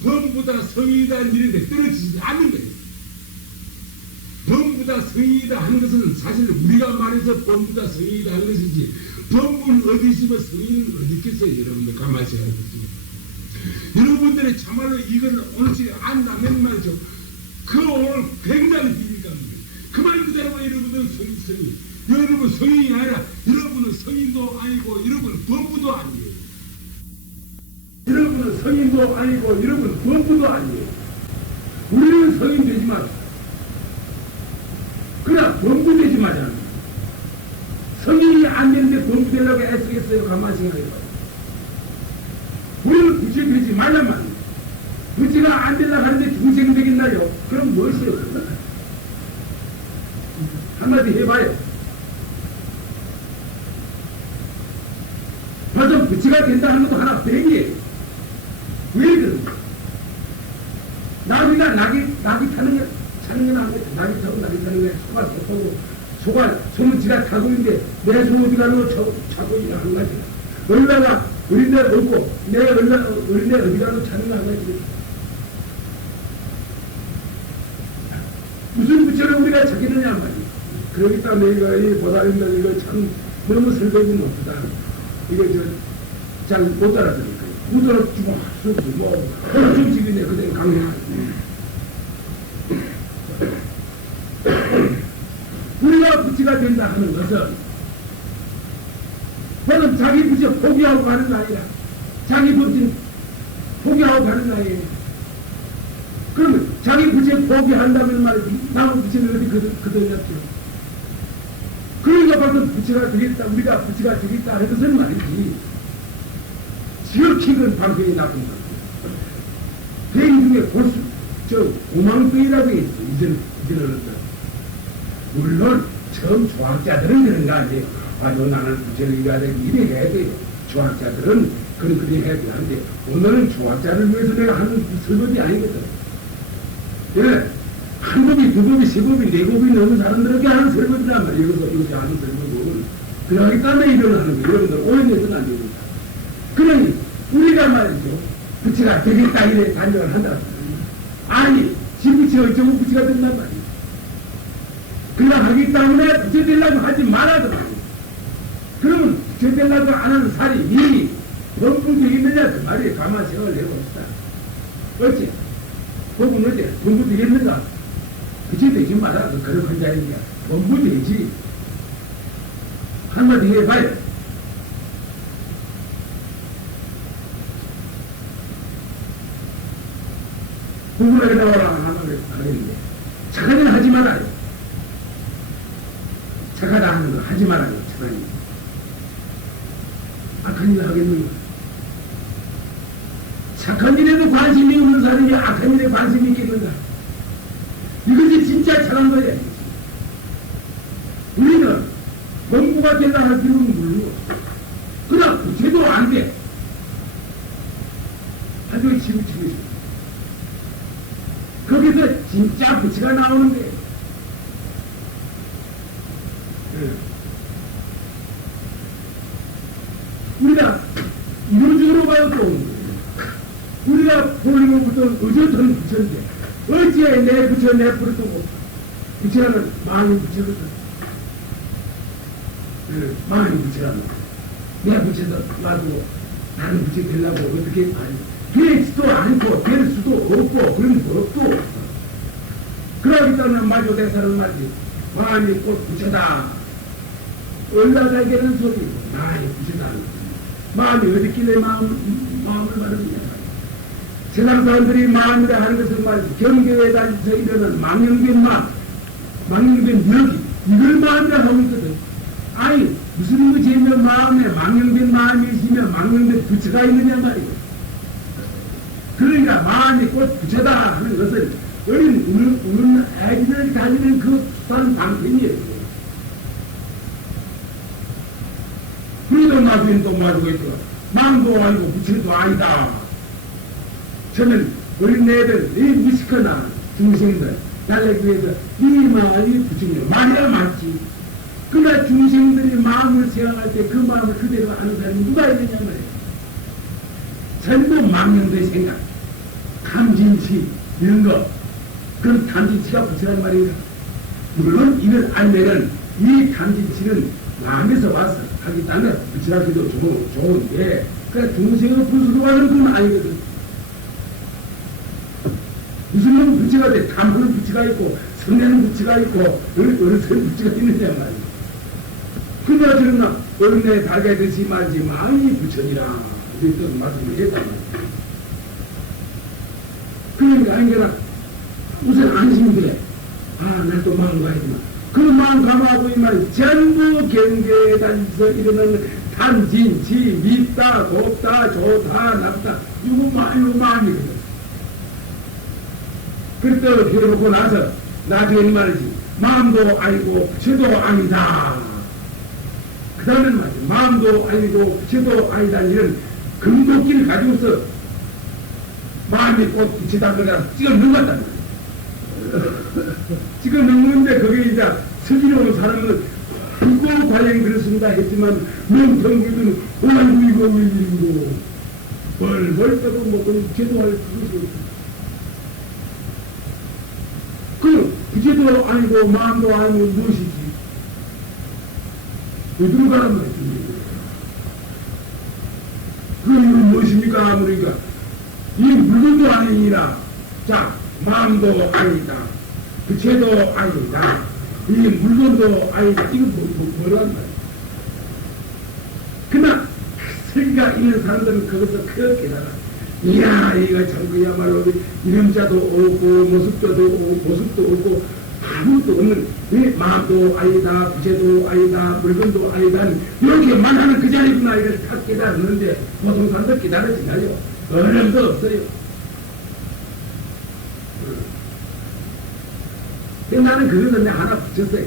범보다 성이다 이런데 떨어지지 않는 거예요. 범보다 성이다 하는 것은 사실 우리가 말해서 범보다 성이다 하는 것이지 범부는 어디 있으면 성인은 어디 있겠어요. 여러분들 가만히 생각해보세요. 여러분들이 참말로 이걸 오늘씩 안다면 말이죠. 그 오늘 굉장히 비밀감입니다. 그만 그대로 여러분은 성인. 여러분 성인이 아니라 여러분은 성인도 아니고 여러분은 범부도 아니에요. 여러분은 성인도 아니고 여러분 범부도 아니에요. 우리는 성인 되지 마라. 그러나 범부 되지 마자. 성인이 안 되는데 범부 되려고 애쓰겠어요. 가만히 생각해봐요. 우리는 부지 되지 말라만. 부지가 안 되려고 하는데 중생 되겠나요? 그럼 뭘 써요? 한마디 해봐요. 벌써 부치가 된다는 것도 하나 백이에요. 왜 그런가? 나비가 낙이 타는 게, 타는 건 아니에요. 낙이 타고 낙이 타는 게 소가 속하고, 소는 지가 타고 있는데, 내 소 어디 가는 거 차고 있는 한 가지. 얼마가 어린데 없고, 어린데 어디 가는 거 차는 거 한 가지. 무슨 부처를 우리가 찾겠느냐 말이야. 그러기 때문에 이거 보살인다 이거 참 너무 설득이 못하다. 이거 잘 못 알아들으니까. 못 알아주고 하수도 뭐 엄청 집이네 그대로 강해하지. 우리가 부치가 된다 하는 것은 너는 자기 부치 포기하고 가는 거 아니야. 자기 부치 포기하고 가는 거 아니에요. 그러면 자기 부채 포기한다면 말이지 남은 부채는 어디 그들렸죠. 그러니까 벌써 부채가 되겠다 우리가 부채가 되겠다 하는 것은 말이지 지극히 그 방송이 나쁜 거죠. 개인 중에 고망병이라고 했어. 이제는 물론 처음 조학자들은 그런 거 아니에요. 아주 나는 부채를 이겨야 되고 이래 해야 돼요. 조학자들은 그렇게 해야 되는데 오늘은 조학자를 위해서 내가 하는 설법이 아니거든. 예, 한 법이, 두 법이, 세 법이, 네 법이 넘는 사람들에게 하는 설법이란 말이에요. 이것이 하는 설법은. 그러기 때문에 일어나는 거예요. 여러분들, 오해내서는 안 됩니다. 그러니, 우리가 말이죠. 부치가 되겠다, 이래 단정을 한다. 아니, 지 부치가 어쩌고 부치가 된단 말이에요. 그냥 하기 때문에 부치 되려고 하지 말아더라고요. 그러면 부치 되려고 안 하는 살이 이미 범풍 되겠느냐, 그 말이에요. 가만 생각을 해봅시다. 어째? 그건 어째? 공부 되겠는가? 그치 되지 마라. 그런 혼자이냐. 공부 되지. 한마디 해봐요. 공부를 해나와라. 하는데. 착하게 하지 말아요. 착하다 하는 거 하지 말아요. 착하게. 악한 일 하겠는가? 착한 일에도 관심이 없는 사람이 악한 일에 관심이 있겠는가? 이것이 진짜 착한 거예요. 우리는 공부가 되려 할 필요는 물론 그러나 부채도 안 돼. 아주 치우치고 있어. 거기서 진짜 부채가 나오는 거예요. 우리가 이런 식으로 봐야 또 우리가 보는 것부터 어쩌던 부처인데 어찌에 내 부처 내 부르고 부처는 마음이 부처거든. 마음이 부처라는 내 부처도 놔두고 다른 부처 되려고 어떻게 아니 되지도 않고 될 수도 없고 그런 법도 없어. 그러기 때문에 마저 대사는 말이지 마음이 곧 부처다. 올라가게는 소리 나의 부처다. 마음이 어디길래 마음을 말하느냐. 세상 사람들이 마음이라 하는 것은 말이지 경계에 다니서 이르는 망령된 마음, 망령된 여기 이걸 마음이라 하고 있거든. 아니 무슨 의지이며 마음에 망령된 마음이 있으면 망령된 부처가 있느냐 말이에요. 그러니까 마음이 꼭 부처다 하는 것은 어린 우는 아기를 가지는 그 수단 방편이에요. 우리도 나중에 또 말하고 있더라. 마음도 아니고 부처도 아니다. 저는 어린애들, 이 미식거나 중생들, 달래기 위해서 이 마음이 부처님 말이야 맞지. 그러나 중생들이 마음을 생각할 때 그 마음을 그대로 아는 사람이 누가 있느냐 말이에요. 전부 망령된 생각, 탐진치 이런 거, 그런 탐진치가 부처란 말이에요. 물론 이걸 알면은 이 탐진치는 마음에서 와서 하기 때문에 부처라기도 좋은데 그러니까 중생을 부수로 하는 건 아니거든. 무슨 놈 부치가 돼? 탐하는 부치가 있고, 성내는 부치가 있고, 어른스러운 부치가 있느냐 말이야. 그러나 저는 어른에 달가듯이 말지 마음이 부처니라. 이렇게 또 말씀을 했단 말이야. 그러니까 아니잖아. 우선 안심이 그래. 아, 날 또 마음 가야지만. 그 마음 감하고 이 말 전부 경계에 다니서 이르는 탐진치, 밉다, 곱다, 좋다, 나쁘다. 이거 마음이거든. 그때 해놓고 나서 나중에 말이지 마음도 아니고 부처도 아니다. 그 다음에는 말이야. 마음도 아니고 부처도 아니다. 이런 금도끼를 가지고서 마음이 꼭 부처다 그러다 찍어 넣은 것 같다. 찍어 넣는데 그게 이제 서기로운 사람은 그거 과연 그렇습니다 했지만 명평기는 오만구 이거 왜 이러고 벌벌 떠도 먹고 부처도 할 그것이 없어. 그 부처도 아니고 마음도 아니고 무엇이지? 어디로 가란 말씀입니까? 그 이유는 무엇입니까? 그러니까 이 물건도 아니니라. 자, 마음도 아니다. 부처도 아니다. 이 물건도 아니다. 이거 뭐란 말이야? 그러나 설기가 있는 사람들은 거기서 그렇게 달아. 이야, 이거 참 그야말로 이름자도 없고 모습도 없고 아무것도 없는 이 마음도 아니다, 부채도 아니다, 물건도 아니다 이렇게 말하는 그 자리구나 이걸 탁 깨달았는데 보통 사람들 깨달아지나요? 어려움도 없어요. 나는 그래서 내가 하나 붙였어요.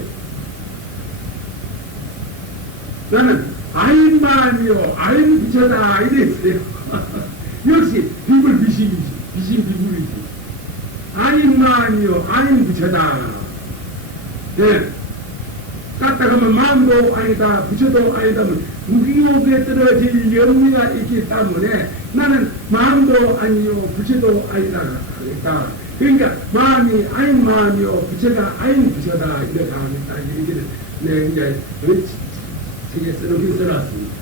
나는 아인만이요 아인 부처다 이랬어요. 역시 비불 비심이지. 비심 비불이지. 아인만이요 아인 부처다. 예. 까딱하면 마음도 아니다 부처도 아니다 무기욕에 떨어질 영리가 있기 때문에 나는 마음도 아니요 부처도 아니다 하겠다. 그러니까 마음이 아인 마음이요 부처가 아인 부처다 이렇게 하겠다. 이 얘기를 내 이제 책에 써놓긴 써놨습니다.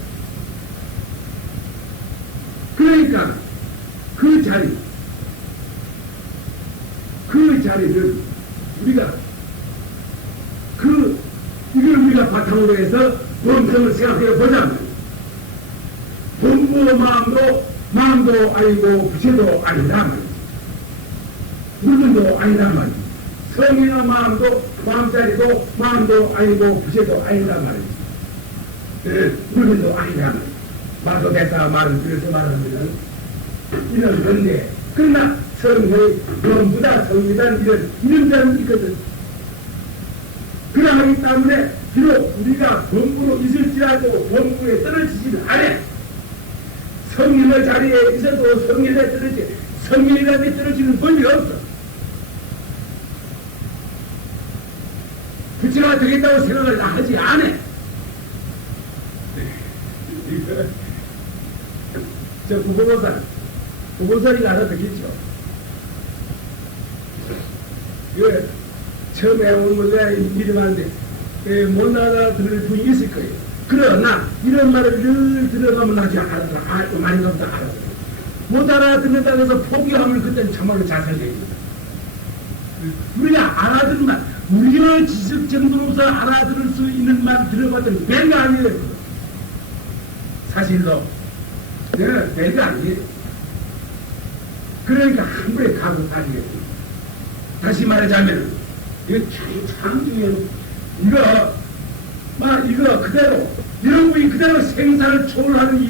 그러니까 그 자리를 우리가 이걸 우리가 바탕으로 해서 본성을 생각해 보자면 본부 마음도 아니고 부처도 아니다 말이지. 물건도 아니다 말이지. 성이나 마음자리도 마음도 아니고 부처도 아니다 말이지. 예, 물건도 아니다 말이지. 말도 됐다 말은 그래서 말하면 이런 건데 그러나 성의 범부다 성이란 이런 자는 있거든. 그러하기 때문에 비록 우리가 범부로 있을지라도 범부에 떨어지지는 않아. 성인의 자리에 있어도 성인이라는 데 떨어지는 법이 없어. 부처가 되겠다고 생각을 하지 않아. 저 구보살이 알아듣겠죠. 왜 처음에 온 거가 이름하는데 못 알아들을 분이 있을 거예요. 그러나 이런 말을 늘 들어가면 나중에 알아들어. 많이 가면 알아들어. 못 알아듣는다고 해서 포기하면 그때는 참말로 자살됩니다. 우리가 알아듣는 말, 우리의 지식 정도로서 알아들을 수 있는 말 들어봤더니 별거 아니에요. 사실로. 별거 아니에요. 그러니까 한 번에 가고 다니겠죠. 다시 말하자면, 이거 참 중요해요. 이거 그대로, 여러분이 그대로 생사를 초월하는 이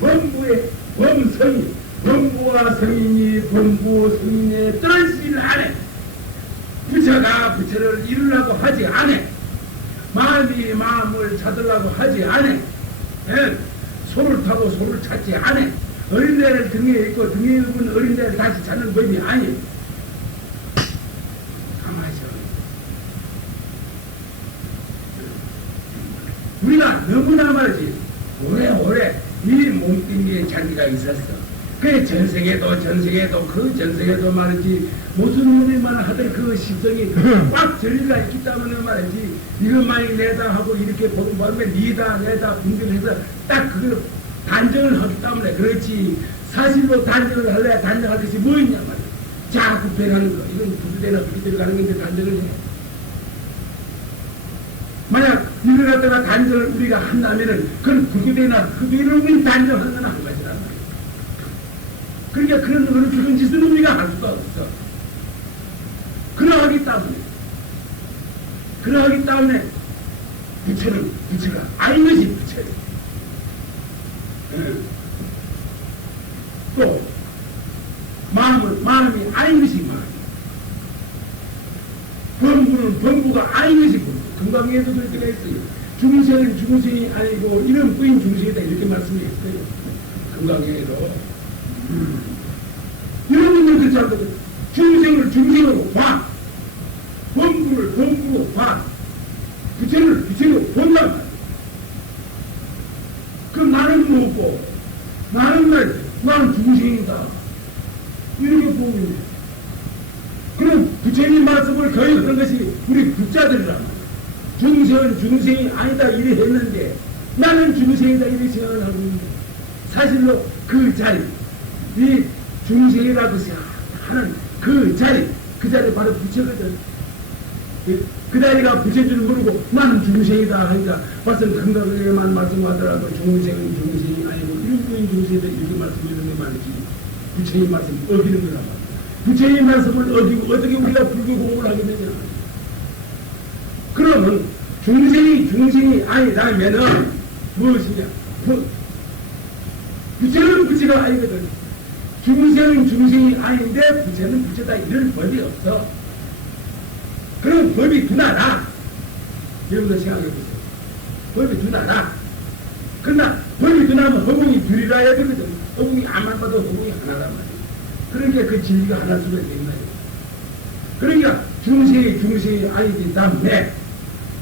범부의 범성이, 범부와 성인이 범부 성인에 떨어지지를 않아. 부처가 부처를 이루려고 하지 않아. 마음이 마음을 찾으려고 하지 않아. 소를 타고 소를 찾지 않아. 어린애를 등에 있고 등에 입은 어린애를 다시 찾는 법이 아니에요. 가만히 있어. 우리가 너무나 말이지 오래오래 이 몸뚱이에 자기가 있었어. 그래 전세계도 말이지 무슨 일만 하든 그 심성이 꽉 전리가 있기 때문에 말이지 이것만이 내다 하고 이렇게 보면 니다 내다 분별해서 딱 그걸 단정을 하기 때문에 그렇지. 사실로 단정을 할래 단정할 것이 뭐 있냐 말이야. 자꾸 변하는 거. 이건 부두대나 부두대로 가는 건데 단정을 해. 만약 이걸 갖다가 단정을 우리가 한다면은 그건 부두대나 흡입을 우리 단정하는 건 한 가지란 말이야. 그러니까 그런 짓은 우리가 할 수가 없어. 그러하기 때문에 부처가 아닌 것이 부처예요. 또 마음이 아닌 것이 마음이에요. 범부는 범부가 아닌 것이고 금강에서도 이렇게 했어요. 중생은 중생이 아니고 이런 뿌인 중생이다 이렇게 말씀했어요. 금강에도 이런 분들 그렇지 않거든. 중생을 중생으로 봐, 범부를 범부로 봐, 부처를 부처로 본단 말이야. 그럼 나는 뭐고 나는 말 나는 중생이다 이렇게 보고 있네. 그럼 부처님 말씀을 거역하는 것이 우리 부자들이란 말이야. 중생은 중생이 아니다 이래 했는데 나는 중생이다 이렇게 생각을 하고 있는데 사실로 그 자리 이 중생이라고 하는 그 자리 바로 부처거든. 그 자리가 부처인 줄 모르고 나는 중생이다 하니까 말씀 건강하게만 말씀하더라도 중생은 중생이 아니고 일부인 중생이다 이렇게 말씀드리는 게 말이지. 부처님 말씀 어기는 거란 말이야. 부처님 말씀을 어기고 어떻게 우리가 불교 공부를 하게 되냐. 그러면 중생이 아니라면은 무엇이냐. 부처는 부처가 아니거든. 중생은 중생이 아닌데 부처는 부처다 이런 법이 없어. 그럼 법이 두나라. 여러분들 생각해보세요. 법이 두나라. 그러나 법이 두나면 허공이 둘이라 해야 되거든. 허공이 아만 봐도 허공이 하나란 말이야. 그러니까 그 진리가 하나일 수가 있는 거예요. 그러니까 중생이 아니기 때문에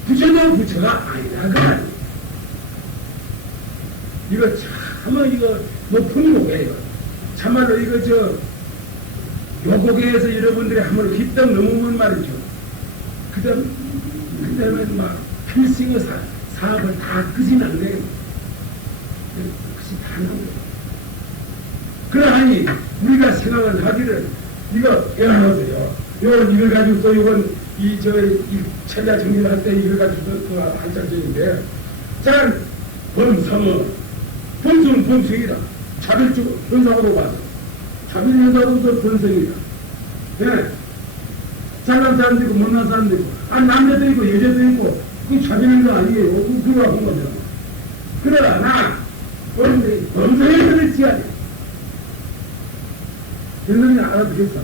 부처도 부처가 아니라 그 말이에요. 이거 참아 이거 높은 고개예요. 참말로 이거 요고개에서 여러분들이 한번 휘떡 넘으면 말이죠. 그 다음에 막 필승의 사업을 다 끝이 난 거예요. 끝이 다 난 거예요. 그러하니 우리가 생각을 하기를 이거 여러분들요. 이걸 가지고 또 이건 이 천자 정리를 할 때 이걸 가지고 그 한짝적인데 자 범성은 범성이다. 자별적 현상으로 봐서 자별 현상으로도 범성이다. 네. 잘난 사람도 있고 못난 사람도 있고 남자도 있고 여자도 있고 그게 자별인 거 아니에요. 그거 한 거죠. 그러나 범성에 들을지야 돼. 여러분이 알아듣겠어.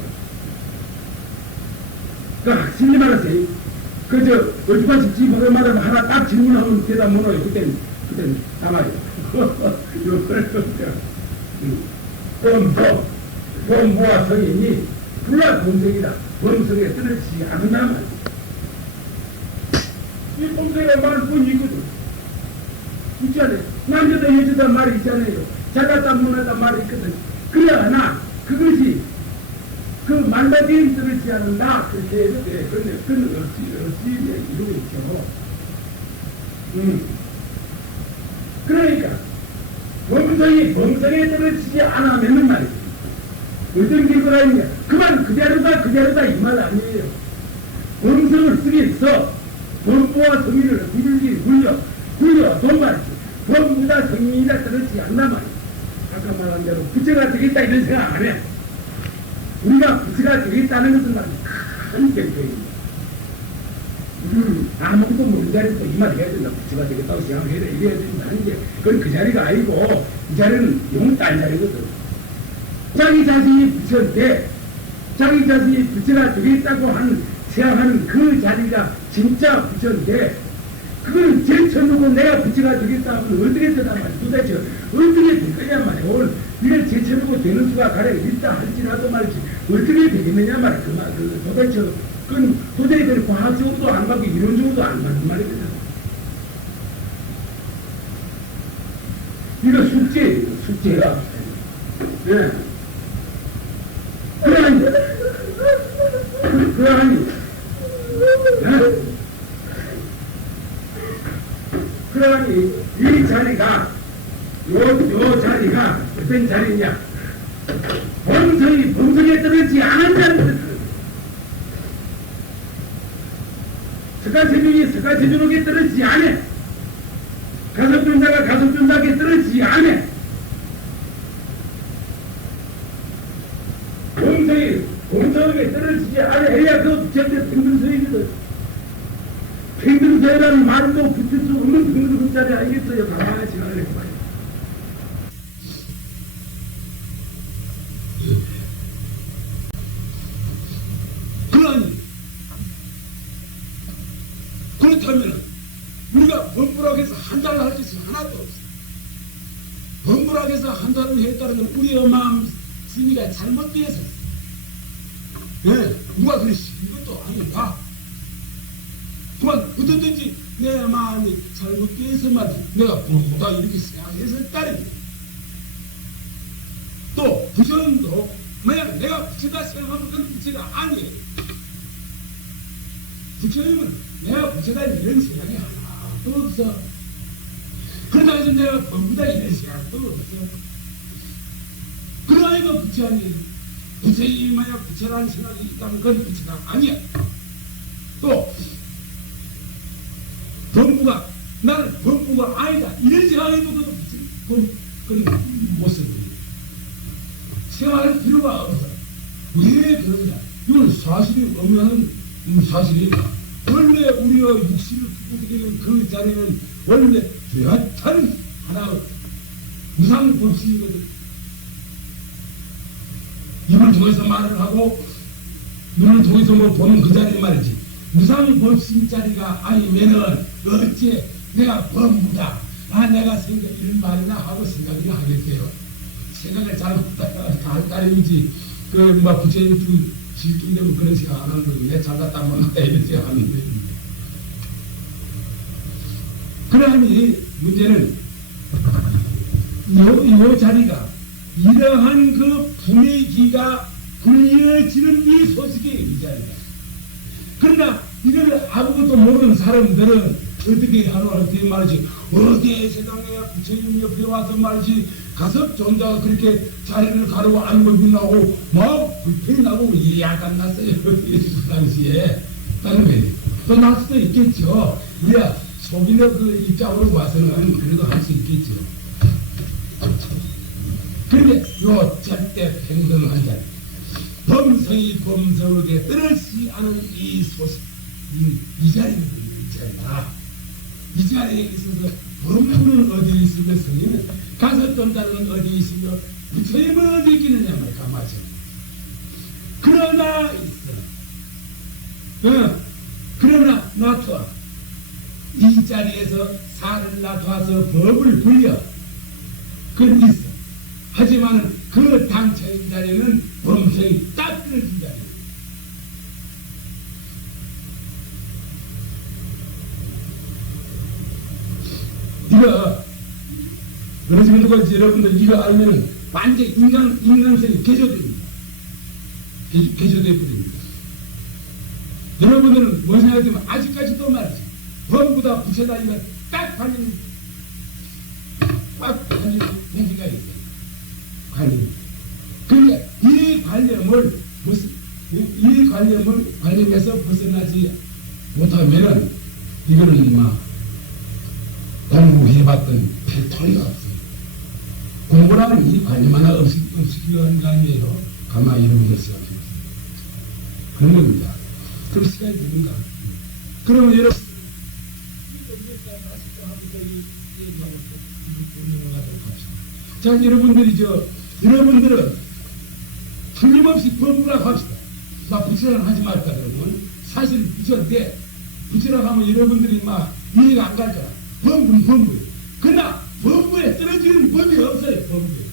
그러니까 진리 말하세요. 얼주가씩 집마다 하나 딱 질문하면 대답 못 해요. 그때는 남아요. 범부와 성인이 불라 범성이다. 범성에 떨어지지 않는다 말이야. 이 범성이라는 말은 뿐이 있거든. 있잖아요. 남자다 여자다 말이 있잖아요. 잘났다 못났다 말이 있거든. 그러나 그것이 그 만나기에 떨어지지 않는다. 그렇게 해도 돼. 그건 어찌 이루고 있죠. 그러니까 범성에 떨어지지 않으면은 말이지. 어떤 결과가 있냐. 그만 그대로다 이 말 아니에요. 범성을 쓰면서 범부와 성인을 굴려 돈 말이지. 범부다 성인이다 떨어지지 않나 말이야. 아까 말한 대로 부처가 되겠다 이런 생각 안 해. 우리가 부처가 되겠다는 것은 말이야. 큰 결정입니다. 아무것도 모르는 자리에서 이 말 해야 된다. 부처가 되겠다고 생각해야 돼. 이래야 된다는데 그건 그 자리가 아니고 이 자리는 영 딴 자리거든. 자기 자신이 부처인데 자기 자신이 부처가 되겠다고 생각하는 그 자리가 진짜 부처인데 그걸 제쳐놓고 내가 부처가 되겠다 하면 어떻게 되단 말이야. 도대체 어떻게 될 거냐 말이야. 오늘 이걸 제쳐놓고 되는 수가 가령 있다 할지라도 말이지 어떻게 되겠느냐 말이야. 도대체 그건 도저히 과학적으로도 안 맞고 이론적으로도 안 맞는 말이거든. 이거 숙제야. 네. 그러니 이 자리가 요 자리가 어떤 자리냐. 범성에 떨어지지 않은 자리거든. 석가세종에게 떨어지지 않아. 가섭존자가 가섭존자에게 떨어지지 않아. 공성에게 떨어지지 않아. 해야 그 부처한테 평등서이거든. 평등서라는 말도 붙일 수 없는 평등서자리 아니겠어요. 가만히 생각을 해봐요. 그렇다면 우리가 범부라고 해서 한달을 할 것이 하나도 없어. 범부라고 해서 한달을 했다는 건 우리의 마음 심리가 잘못되어서 누가 그래 시킨 것도 아닌가. 그만 어떻든지 내 마음이 잘못되어서만 내가 범부다 이렇게 생각해서 따릅니다. 또 부처님도 만약 내가 부처다 생각하면 그건 부처가 아니에요. 부처님은 내가 부처다 이런 생각이 하나도 없어. 그러다 해서 내가 범부다 이런 생각도 없어. 그러니까 부처 아니에요. 부처님이 만약 부처라는 생각이 있다면 그건 부처가 아니야. 또 범부가 나는 범부가 아니다 이런 생각해도 그건 못 쓰는 생각할 필요가 없어. 왜 그러냐? 이건 사실이 없는 사실이다. 원래 우리가 육신을 꾸리는 그 자리는 원래 뚜렷한 하나 무상법신이거든. 입을 통해서 말을 하고 눈을 통해서 뭐 보는 그 자리 말이지. 무상법신 자리가 아니면은 어째 내가 범부다. 내가 생각 이런 말이나 하고 생각을 하겠어요. 생각을 잘못할 따름이지. 뭐 부처님 두 질kin되고 그런 생각 안 하는 거고 내 잘났다 못났다 이런 생각 하는 거예요. 그러니 문제는 이 자리가 이러한 그 분위기가 불려지는 이 소식이 이 자리다. 그러나 이걸 아무것도 모르는 사람들은 어떻게 하는 말이지. 어디에 세상에 부처님 옆에 와서 말이지 가서 존자가 그렇게 자리를 가르고 앉고 빛나고 막 불편이 나고 약간 났어요. 그 당시에 다른 거예요. 또 날 수도 있겠죠. 우리가 소비의 그 입장으로 봐서는 그래도 할 수 있겠죠. 그런데 요 절대 평등한 자리, 범성이 범성에게 떨어지지 않은 이 소식, 이 자리거든요. 이 자리가. 이 자리에 있어서 범부는 어디 있으며 성인은 가설존자는 어디 있으며 부처님은 어디 있겠느냐 말이야. 맞아. 그러나 있어. 그러나 놔둬. 이 자리에서 살을 놔둬서 법을 불려. 그건 있어. 하지만 그 당처인 자리는 범성이 딱 떨어진 자리야. 이거 그래서 여러분들 이거 알면은 완전 인간성이 개조됩니다. 개조돼 버립니다. 여러분들은 뭐 생각하면 아직까지도 말이지 범부다 부처다 이거 딱 관련 공기가 있어요. 관련. 그러니까 이 관념에서 벗어나지 못하면은 이거는 막 공부해봤던 필터리가 없어요. 공부라는 이 관념 하나 없으기로 하는 거 아니에요. 가만히 여러분들 생각해보세요. 그런 겁니다. 그럼 시간이 됩니까? 그러면 여러분 자, 여러분들은 틀림없이 범부라고 합시다. 막 부처라고 하지 말까 그러면 사실 부처인데 부처라고 하면 여러분들이 막 이해가 안 갈 거야. 범부는 범부예요. 그러나 범부에 떨어지는 법이 없어요. 범부에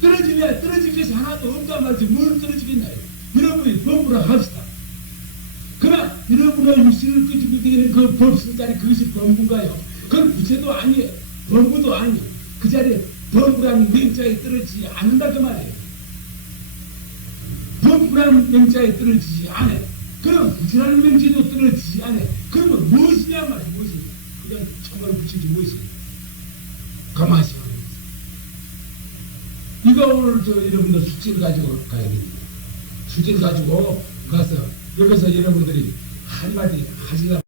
떨어지면 떨어질 것이 하나도 없단 말이지. 뭘 떨어지겠나요? 여러분이 범부라고 합시다. 그러나 여러분의 육신을 끄집고 되는 그 법신자리 그것이 범부인가요? 그건 부처도 아니에요. 범부도 아니에요. 그 자리에 범부라는 명자에 떨어지지 않는다 그 말이에요. 범부라는 명자에 떨어지지 않아. 그럼 부처라는 명자도 떨어지지 않아. 그러면 무엇이냐 말이야. 무엇이냐. 그냥 총알을 붙이지 무엇이냐. 가만히 생각해보세요. 이거 오늘 여러분들 숙제를 가지고 가야 됩니다. 숙제를 가지고 가서 여기서 여러분들이 한마디 하시려면